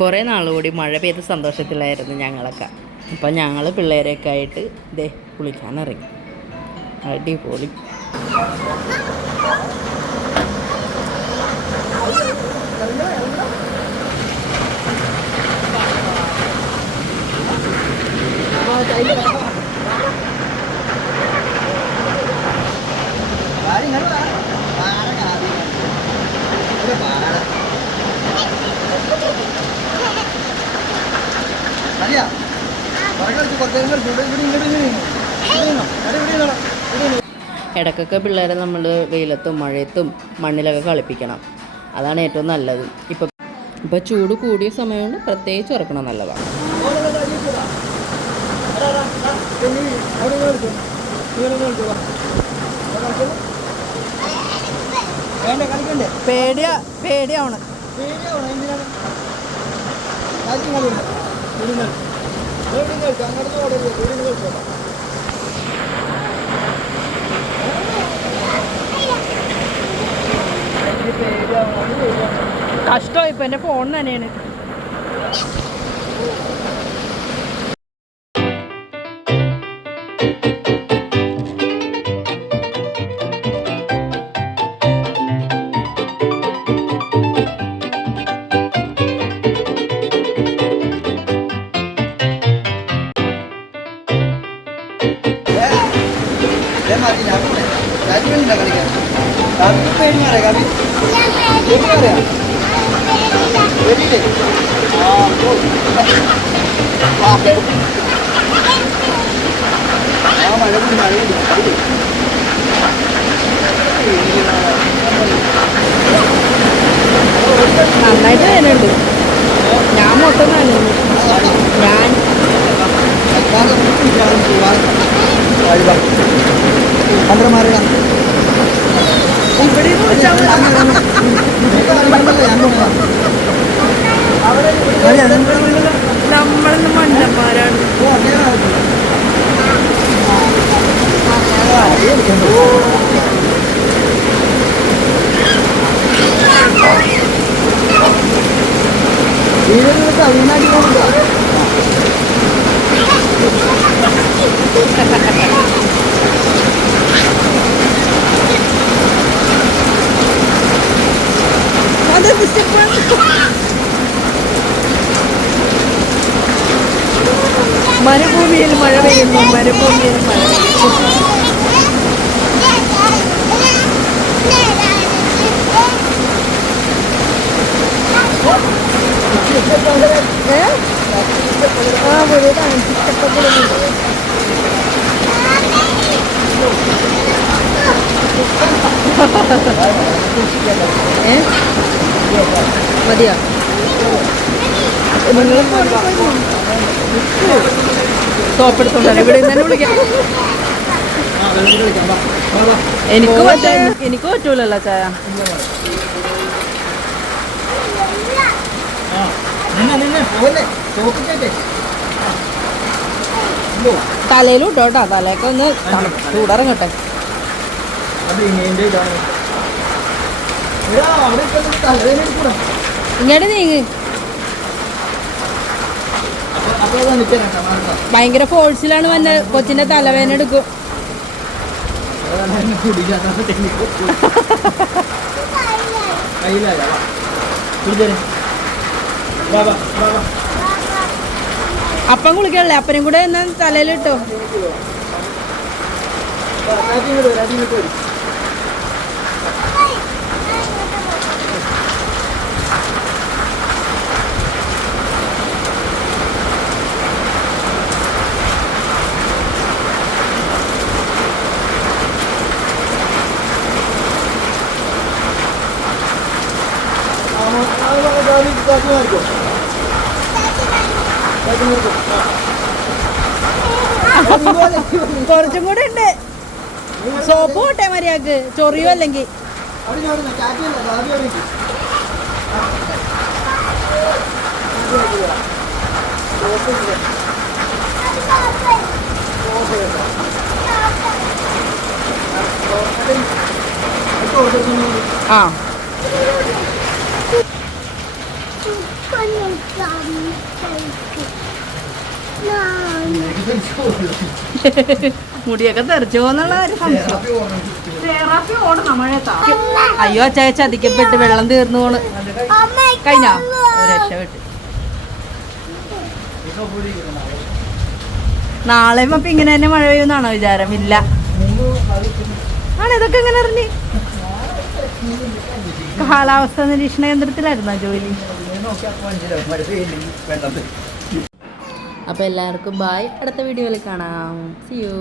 കുറേ നാളുകൂടി മഴ പെയ്ത സന്തോഷത്തിലായിരുന്നു ഞങ്ങളൊക്കെ. അപ്പം ഞങ്ങൾ പിള്ളേരെയൊക്കെ ആയിട്ട് ഇതേ കുളിക്കാനിറങ്ങി. അടിപൊളി. ഇടയ്ക്കൊക്കെ പിള്ളേരെ നമ്മൾ വെയിലത്തും മഴയത്തും മണ്ണിലൊക്കെ കളിപ്പിക്കണം. അതാണ് ഏറ്റവും നല്ലത്. ഇപ്പം ഇപ്പം ചൂട് കൂടിയ സമയമുണ്ട് പ്രത്യേകിച്ച് ഉറക്കണം നല്ലതാണ്. പേടിയാ പേടിയാവണം. പേടിയാവണം എന്തിനാണ്? കളിച്ചു അങ്ങോട്ട് ഓടരുത് കഷ്ടമായി ഇപ്പം എന്റെ ഫോൺ തന്നെയാണ്. രാജുവിനുണ്ടോ കളിക്കാൻ രാജു പേടി മാറിയ കവി പേടി മാറിയാ പേടിയില്ലേ ആ. ആ മഴ കൂടി മഴ കൂടി കളി. നന്നായിട്ട് തന്നെയുണ്ട് ഞാൻ മൊത്തം നനഞ്ഞു ഞാൻ. അല്ലാതെ നമ്മളെന്ന് മണ്ടന്മാരാണ്. വീടിനടുത്ത് അവിനാട്ടി മരുഭൂമിയിൽ മഴ പെയ്യുന്നു മരുഭൂമിയിൽ മഴ പെയ്യുന്നു? ആ ചിറ്റപ്പക്കുളമുണ്ട് ഏ? മതിയോ? നിങ്ങൾ ഇവിടെ നിന്ന് തന്നെ വിളിക്കാം. എനിക്ക് പറ്റ എനിക്ക് പറ്റൂലല്ലോ ചായ. നിന്നെ നിന്നെ പോലെ ചോപ്പിച്ചേ തലയിലും ഇട്ടോ കേട്ടോ തലയൊക്കെ ഒന്ന് ചൂടറങ്ങട്ടെ. ഇങ്ങോട്ട് നീങ്ങി ഇതാണ് എടാ, അവിടെ ഇപ്പൊ ഒരു തലവേദന എടുക്കൂടാ. ഇങ്ങോട്ട് നീങ്ങ് അപ്പൊ- അപ്പൊ അതാ നിൽക്കാൻ സമാധാനം ഭയങ്കര ഫോഴ്സിലാണ് വന്ന. കൊച്ചിന്റെ തലവേദന എടുക്കും. അപ്പം കുളിക്കണല്ലേ അപ്പനും കൂടെ എന്നാ തലയിലിട്ടോ? കുറച്ചും കൂടെ ഉണ്ട്. സോപ്പ് പോട്ടെ മര്യാദയ്ക്ക്. ചൊറിയോ അല്ലെങ്കിൽ? ആ. മുടിയൊക്കെ തെറിച്ചു പോകുന്നുള്ള ഒരു സംശയം. തേറാപ്പി ഓടണം മഴയത്താ. അയ്യോ അച്ചായ ചതിക്കപ്പെട്ട് വെള്ളം തീർന്നു പോണ്. കഴിഞ്ഞോ? രക്ഷപ്പെട്ട് നാളെയും അപ്പൊ ഇങ്ങനെ തന്നെ മഴ പെയ്യുന്നാണോ വിചാരം? ഇല്ല. ആണ്? ഇതൊക്കെ എങ്ങനെ അറിഞ്ഞ്? കാലാവസ്ഥ നിരീക്ഷണ കേന്ദ്രത്തിലായിരുന്നോ ജോലി? അപ്പോൾ എല്ലാവർക്കും ബായ്. അടുത്ത വീഡിയോയിൽ കാണാം. സിയോ